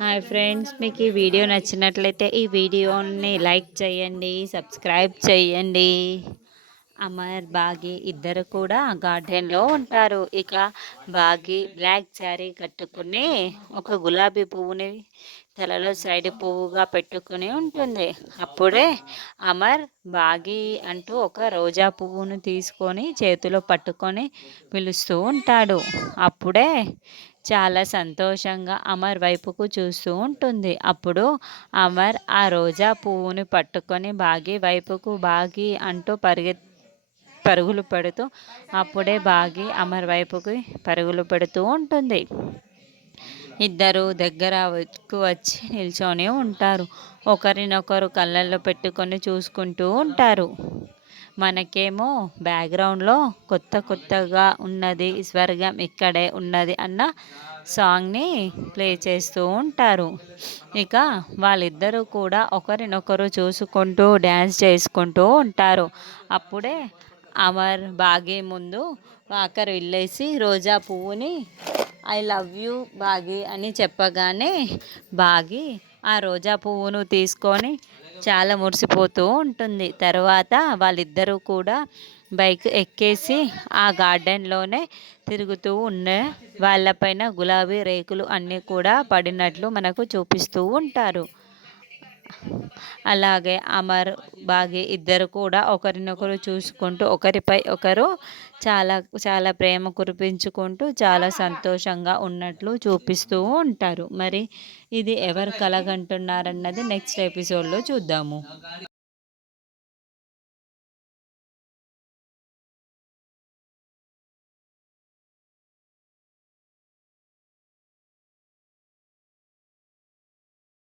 Hi friends, మీకు ఈ video నచ్చినట్లయితే ఈ వీడియోని లైక్ చేయండి, సబ్స్క్రైబ్ చేయండి. అమర్, బాగి ఇద్దరు కూడా గార్డెన్లో ఉంటారు. ఇక బాగి బ్లాక్ శారీ కట్టుకుని ఒక గులాబీ పువ్వుని తలలో సైడ్ పువ్వుగా పెట్టుకుని ఉంటుంది. అప్పుడే అమర్ బాగి అంటూ ఒక రోజా పువ్వును తీసుకొని చేతిలో పట్టుకొని పిలుస్తూ ఉంటాడు. అప్పుడే చాలా సంతోషంగా అమర్ వైపుకు చూస్తూ ఉంటుంది. అప్పుడు అమర్ ఆ రోజా పువ్వుని పట్టుకొని బాగి వైపుకు బాగి అంటూ పరుగులు పెడుతూ అప్పుడే బాగి అమర్ వైపుకి పరుగులు పెడుతూ ఉంటుంది. ఇద్దరు దగ్గర వచ్చి నిల్చొని ఉంటారు. ఒకరినొకరు కళ్ళల్లో పెట్టుకొని చూసుకుంటూ ఉంటారు. మనకేమో బ్యాక్గ్రౌండ్లో కొత్త కొత్తగా ఉన్నది, స్వర్గం ఇక్కడే ఉన్నది అన్న సాంగ్ని ప్లే చేస్తూ ఉంటారు. ఇక వాళ్ళిద్దరూ కూడా ఒకరినొకరు చూసుకుంటూ డ్యాన్స్ చేసుకుంటూ ఉంటారు. అప్పుడే అమర్ బాగి ముందు వాకరు ఇల్లేసి రోజా పువ్వుని ఐ లవ్ యూ బాగి అని చెప్పగానే బాగి ఆ రోజా పువ్వును తీసుకొని చాలా మురిసిపోతూ ఉంటుంది. తర్వాత వాళ్ళిద్దరూ కూడా బైక్ ఎక్కేసి ఆ గార్డెన్లోనే తిరుగుతూ ఉన్న వాళ్ళపైన గులాబీ రేకులు అన్నీ కూడా పడినట్లు మనకు చూపిస్తూ ఉంటారు. అలాగే అమర్, బాగి ఇద్దరు కూడా ఒకరినొకరు చూసుకుంటూ ఒకరిపై ఒకరు చాలా చాలా ప్రేమ కురిపించుకుంటూ చాలా సంతోషంగా ఉన్నట్లు చూపిస్తూ ఉంటారు. మరి ఇది ఎవరు కలగంటున్నారన్నది నెక్స్ట్ ఎపిసోడ్లో చూద్దాము.